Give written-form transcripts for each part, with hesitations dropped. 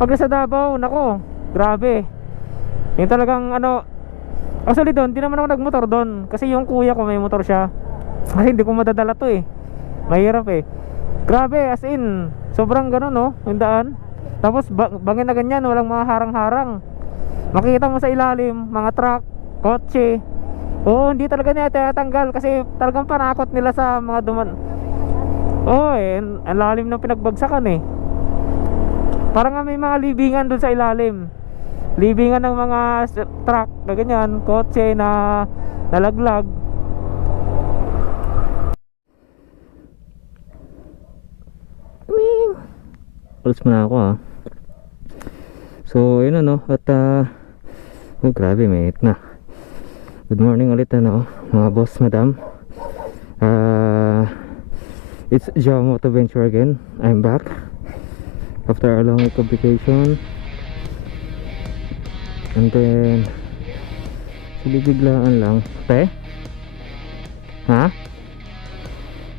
Pag nasa Davao, nako, grabe. Yung talagang ano, actually doon, di naman ako nagmotor doon. Kasi yung kuya ko may motor siya. Kasi hindi ko madadala to eh. Mahirap eh. Grabe, as in, sobrang gano'n no, yung daan. Tapos bangin na ganyan, walang mga harang-harang. Makikita mo sa ilalim, mga truck, kotse. Oo, hindi talaga niya tinatanggal kasi talagang panakot nila sa mga duman. Oo eh, ang lalim ng pinagbagsakan eh. Parang nga may mga libingan dun sa ilalim. Libingan ng mga truck na ganyan, kotse na nalaglag. Alas mo na ako ah. So yun ano, at oh grabe, may na. Good morning ulit ano, mga boss, madam. It's Joe Moto Venture again. I'm back after a long week of vacation. And then biglaan lang. Te? Ha?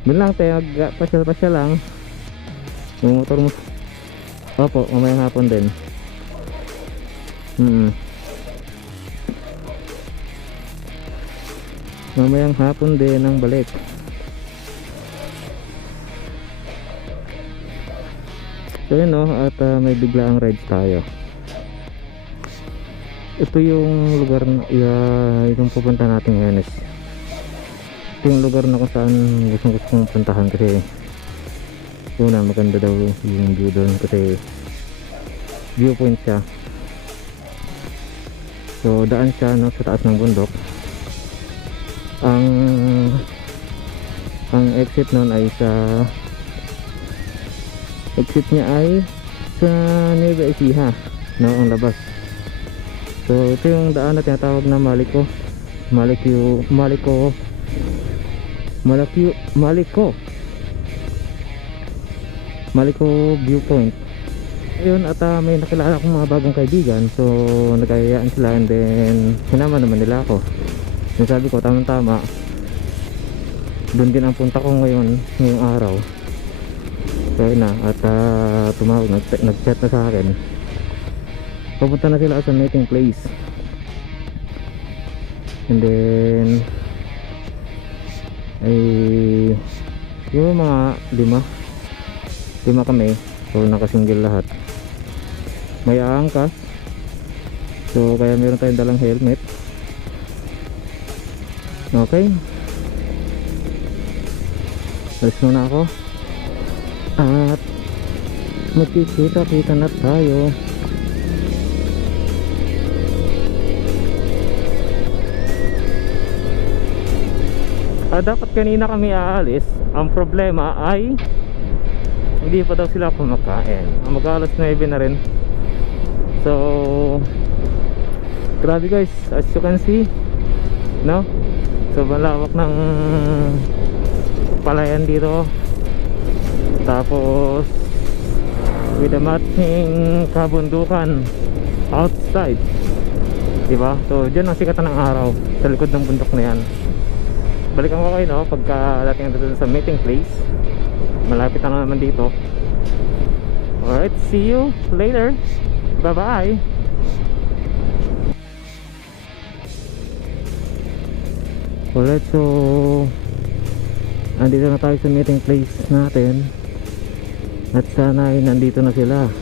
Doon lang te, pasyal-pasyal lang. Yung motor mo. Opo, mamayang hapon din. Mamayang hapon din ang balik. So yun no, at may biglaang rides tayo. Ito yung lugar na itong pupunta natin ngayon is ito yung lugar na kung saan gusto kong puntahan kasi una maganda daw yung view doon kasi viewpoint siya. So daan siya no, sa taas ng bundok. Ang exit nun ay sa exit niya ay sa Nueva Ecija no, ang labas. So ito yung daan na tinatawag na Maliko viewpoint. Ayun, at may nakilala akong mga bagong kaibigan, so nagkayayaan sila and then sinama naman nila ako. Yung sabi ko tamang tama, doon din ang punta ko ngayong araw. So yun na, at tumawag, nag-chat na sa akin. Papunta na sila sa meeting place. And then ay yung mga lima kami, so nakasingle lahat. May aangkas, so kaya meron tayong dalang helmet. Okay, alis muna ako at magkikita-kita na tayo. Dapat kanina kami aalis. Ang problema ay hindi pa daw sila kumakain. Mag-alas 9 na rin. So grabe guys, as you can see no, so malawak ng palayan dito. Tapos with the matching kabundukan outside, diba? So dyan ang sikatan ng araw sa likod ng bundok na yan. Balikan ko kayo no, pagka dating natin sa meeting place. Malapit na naman dito. Alright, see you later. Bye bye. Alright, so andito na tayo sa meeting place natin. At sana ay nandito na sila.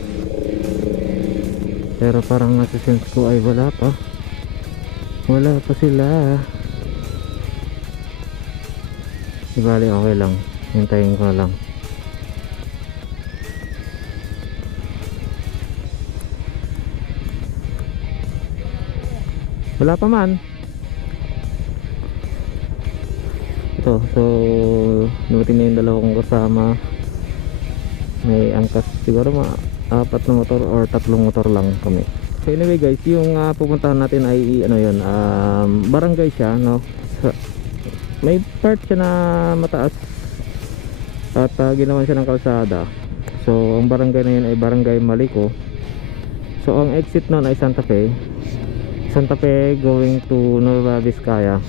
Pero parang nasa sense ko ay wala pa sila. Ibali, okay lang, hintayin ko na lang. Wala pa man. Ito, so dumating na yung dalawa kong kasama. May angkas siguro mga 4 na motor or 3 motor lang kami. So anyway guys, yung pupuntahan natin ay ano yun, barangay siya no. May part siya na mataas at ginawan siya ng kalsada. So ang barangay na yun ay Barangay Maliko. So ang exit nun ay Santa Fe going to Nueva Vizcaya.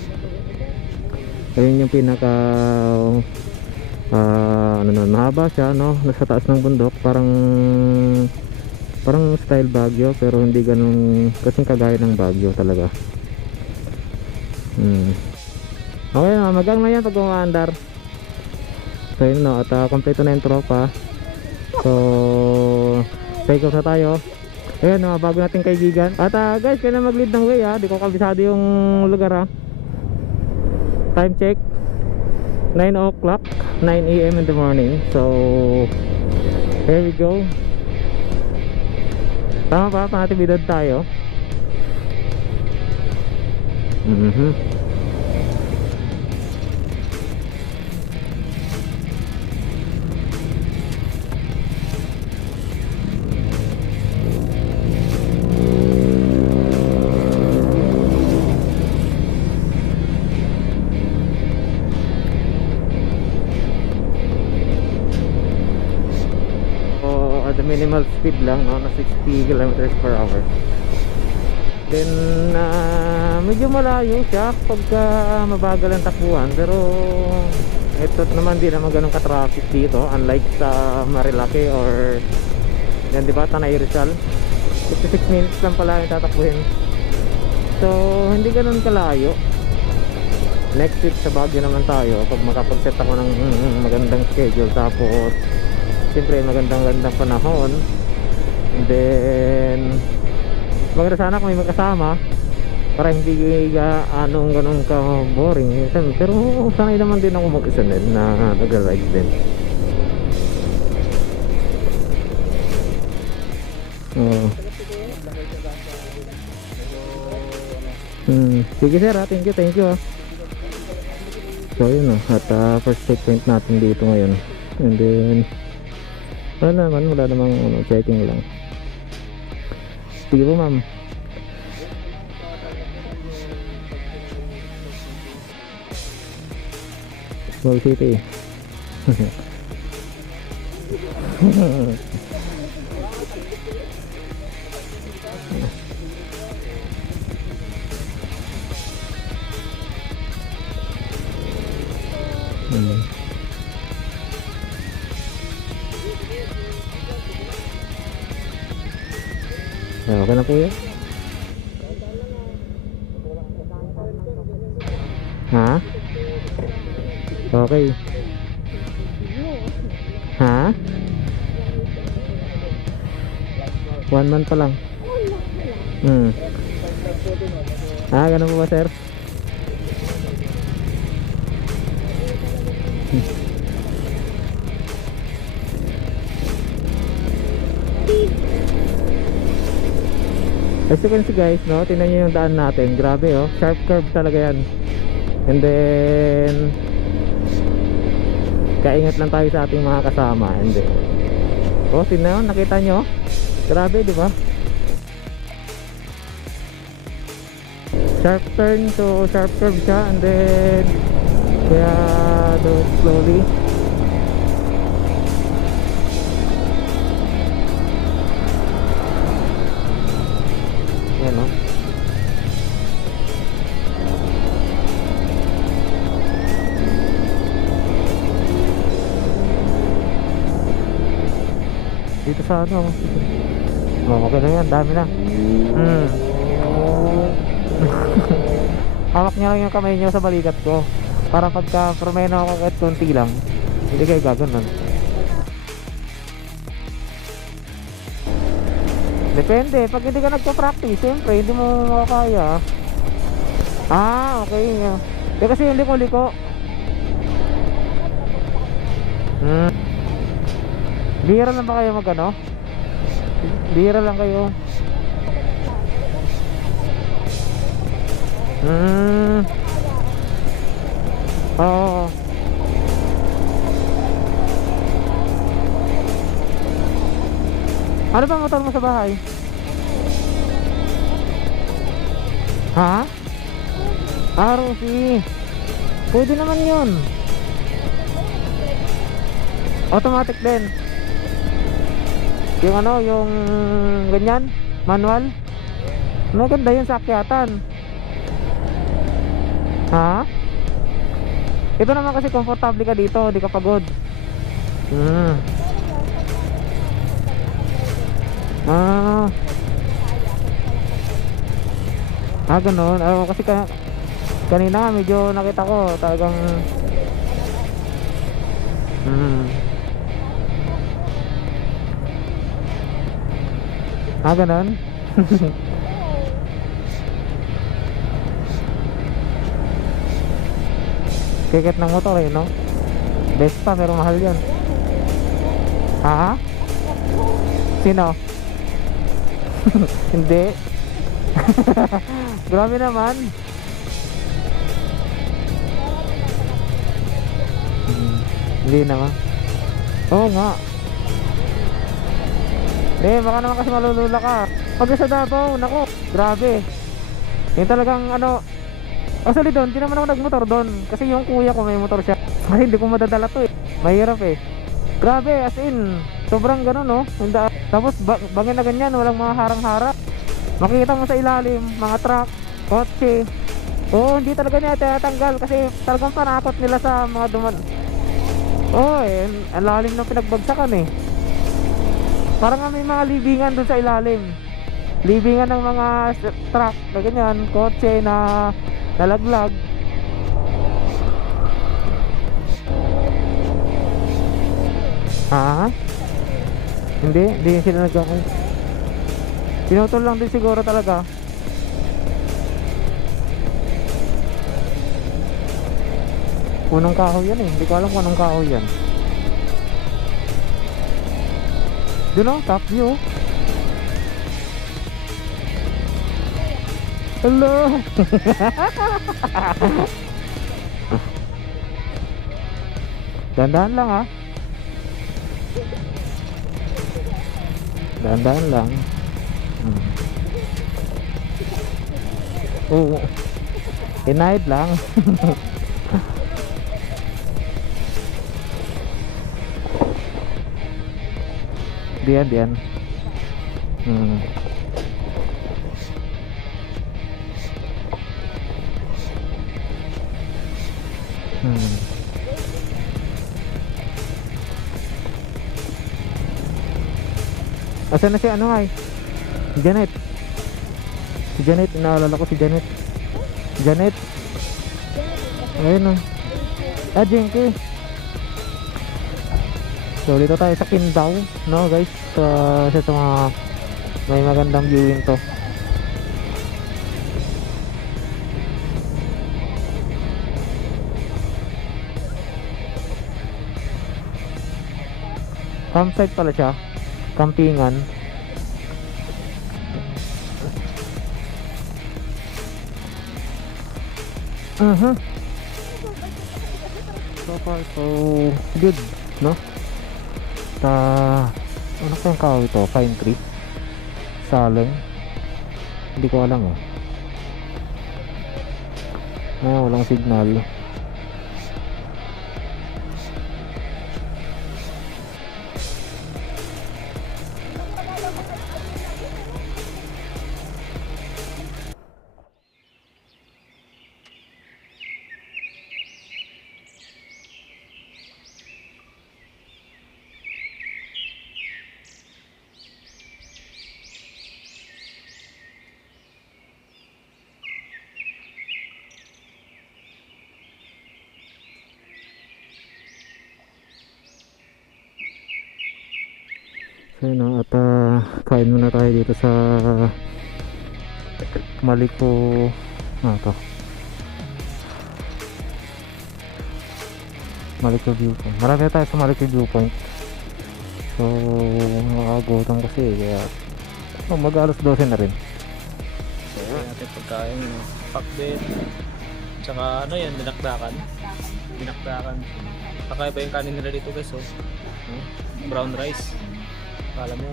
Ayun yung pinaka ano nun, mahaba siya no, nasa taas ng bundok. Parang Parang style Baguio pero hindi ganun kasing kagaya ng Baguio talaga. Okay na, magang na yan pag umaandar. So yun no, at kompleto na yung tropa. So take off na tayo. Ayan, bago nating kaibigan. At guys, kayo na mag-lead ng way, di ko kabisado yung lugar. Time check 9 o'clock, 9 AM in the morning. So here we go. Tama ba? Panatibidad tayo. Minimal speed lang, no, na 60 kilometers per hour. Then medyo malayo siya pagka mabagal ang takbuhan, pero ito naman di naman ganun ka-traffic dito, unlike sa Marilaki or yan, di ba, Tanay Rizal. 56 minutes lang pala yung tatakbuhin, so hindi ganun kalayo. Next week sa Baguio naman tayo pag makapag-set ako ng magandang schedule, tapos siyempre magandang panahon, and then maganda sana kung may magkasama para hindi anong ganun ka boring. Pero sanay naman din ako mag-isa din na nag-ride din. Sige sir, thank you. So yun, at first checkpoint natin dito ngayon, and then wala namang checking lang. Sige po ma'am. Small city. Okay na po yan. Ha? Okay. Ha? 1 month pa lang. Ganun po ba sir? As you can see guys, no, tingnan nyo yung daan natin. Grabe oh, sharp curve talaga yan. And then kaingat lang tayo sa ating mga kasama. And then tingnan nyo, nakita nyo. Grabe, di ba? Sharp turn, so sharp curve siya. And then kaya do it slowly. Yan o. Dito sa ano. Okay na yan, dami na. Hawak niya lang yung kamay niyo sa balikat ko, para pagka promeno ako kahit konti lang, hindi kayo gaganon. Depende, pag hindi ka nagpa-practice, siyempre hindi mo makakaya. Okay. Kasi yung liko-liko. Bihira lang ba kayo magano? Bihira lang kayo. Oo. Ano ba motor mo sa bahay? Ha? ROC. Pwede naman yun. Automatic din. Yung ano, yung ganyan, manual. Maganda yun sa akyatan. Ha? Ito naman kasi komportable ka dito, di ka pagod. Ah, ganun. Kasi kanina medyo nakita ko talagang mm. Ganun. Ticket ng motor eh, no? Vespa pero mahal yan. Ha? Sino? Hindi. Grabe naman. Hindi naman. Oo nga. Baka naman kasi malulula ka. Pag sa Davao, nako, grabe. Yung talagang actually doon, hindi naman ako nagmotor doon. Kasi yung kuya ko may motor siya. Kasi hindi ko madadala to eh. Mahirap eh. Grabe, as in, sobrang ganun no. Tapos bangin na ganyan, walang mga harang-harap. Makikita mo sa ilalim, mga truck, kotse. Oo, hindi talaga niya tinatanggal kasi talagang panakot nila sa mga duman. Oo eh, ang lalim ng pinagbagsakan eh. Parang may mga libingan dun sa ilalim. Libingan ng mga truck na ganyan, kotse na nalaglag. Hindi sila nagkakay. Pinutol lang din siguro talaga. Punong kahoy yan eh. Hindi ko alam kung anong kahoy yan. Doon o, top view. Hello. Dandahan lang ha. Dandahan lang. Oo. Denied lang. Diyan. Asan na si Si Janet. Inaalala ko si Janet. Ayun o. Jenky. So dito tayo sa Kindaw, no guys. Isa sa mga may magandang viewing to. Campsite pala siya. Campingan. So far so good, no? Ano pa yung kahoy ito? Pine tree? Saleng? Hindi ko alam eh. Walang signal. So yun, at kain muna tayo dito sa Maliko. To Maliko Viewpoint. Marami na tayo sa Maliko Viewpoint. So nakakagutom kasi kaya mag-alas 12 na rin. So natin pagkain, pakbet, tsaka yan, dinakdakan. Kakaiba yung kanin nila dito guys, brown rice. Kala mo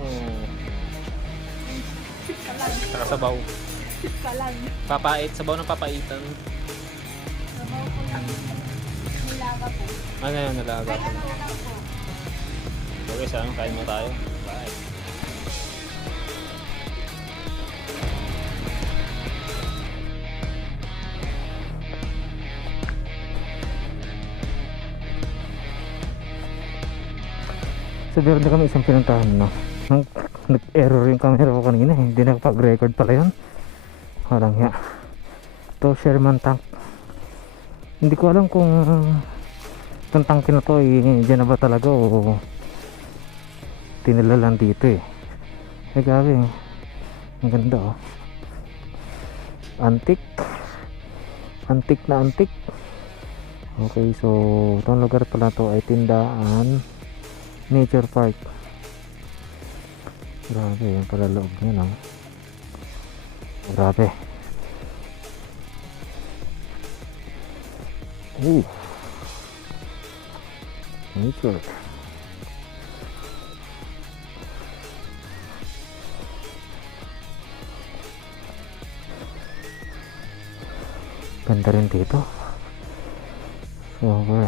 sabaw. Papait, sabaw ng papaitan. Sabaw ko lang. Nilaga po. Ano yan, nalaga po. Okay, saan? Kain mo tayo. Bye. So meron na kami isang pinuntahan, no? nag-error yung camera ko kanina, hindi nakapag-record pala yun. Parang ya. Ito Sherman tank. Hindi ko alam kung itong tangke na to ay dyan na ba talaga o tinilalan dito eh. Ay grabe, ang ganda oh. Antique na antique. Okay, so itong lugar pala to ay Tindaan Nature Park. Grabe, yung pala loob niya, no? Grabe. Nature. Ganda rin dito. Over.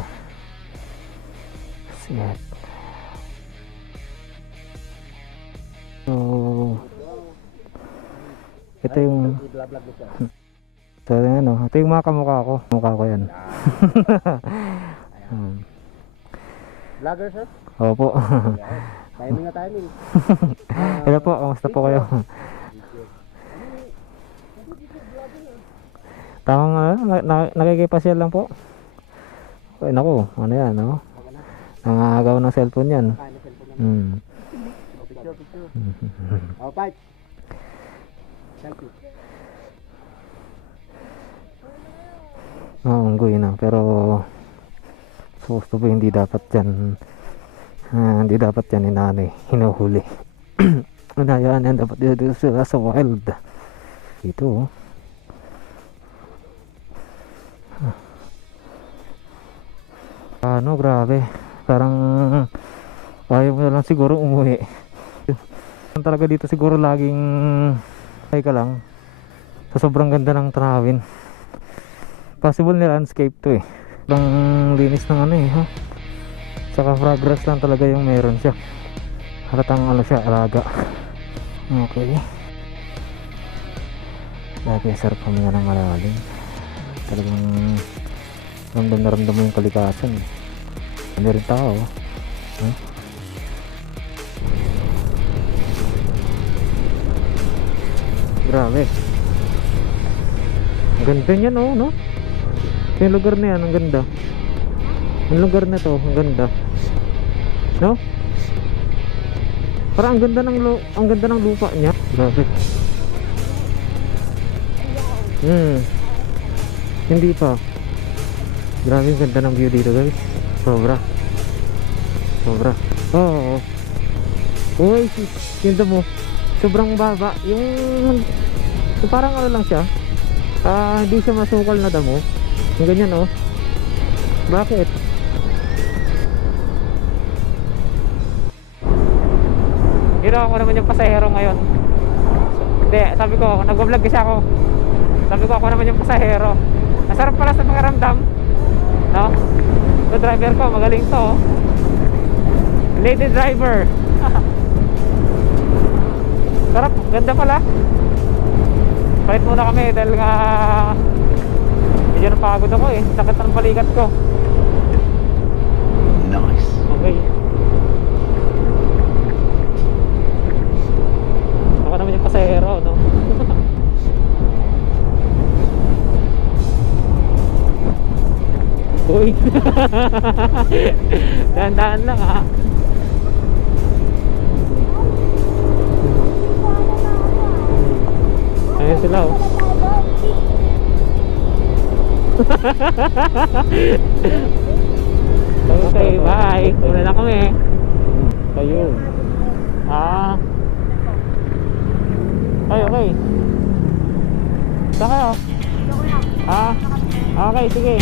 Shit. So, ito yung ito yung ano, ito yung mga kamukha ko. Mukha ko yan. Vlogger sir? Opo. Timing na timing. Hello po, kamusta po kayo? Tamang nakikipasyal lang po. Ay naku, ano yan, no? Nangagaw ng cellphone yan. Picture. Oh, bye. Selfie. Unggoy na, pero supposed to be hindi dapat yan. Hindi dapat yan hinuhuli. Unayaan yan, dapat dito sila sa wild. Ito oh. Ano, grabe. Parang ayaw mo na lang siguro umuwi. Talaga dito siguro laging ay ka lang. Sa sobrang ganda ng tanawin. Possible ni landscape to eh. Ang linis ng ano eh, ha? Saka fragrance lang talaga yung meron siya. Halatang ano siya, alaga. Okay. Grabe, sarap kami ng malalim. Talagang ramdam na ramdam mo yung kalikasan. Ano rin tao, huh? Grabe. Ang ganda niya, no? Yung lugar na yan, ang ganda. Yung lugar na to, ang ganda. No? Parang ang ganda ng lupa niya. Grabe. Hindi pa. Grabe yung ganda ng view dito, guys. Sobra. Oo. Uy, ganda mo. Sobrang baba. Yung parang ano lang siya. Hindi siya masukal na damo. Yung ganyan, oh. Bakit? Ginawa ko naman yung pasahero ngayon. Hindi, sabi ko, nag-vlog kasi ako. Sabi ko, ako naman yung pasahero. Masarap pala sa pakiramdam, no? Yung driver ko, magaling to, oh. Lady driver. Sarap, ganda pala. Palit muna kami dahil nga medyo napagod ako eh. Sakit ng balikat ko. Nice. Okay. Ako naman yung pasahero, no? Uy. Dahan-dahan lang, ha? Ayan sila, oh. Okay, bye. Una na kami. Ayun. Okay. Saan kayo? Okay, sige.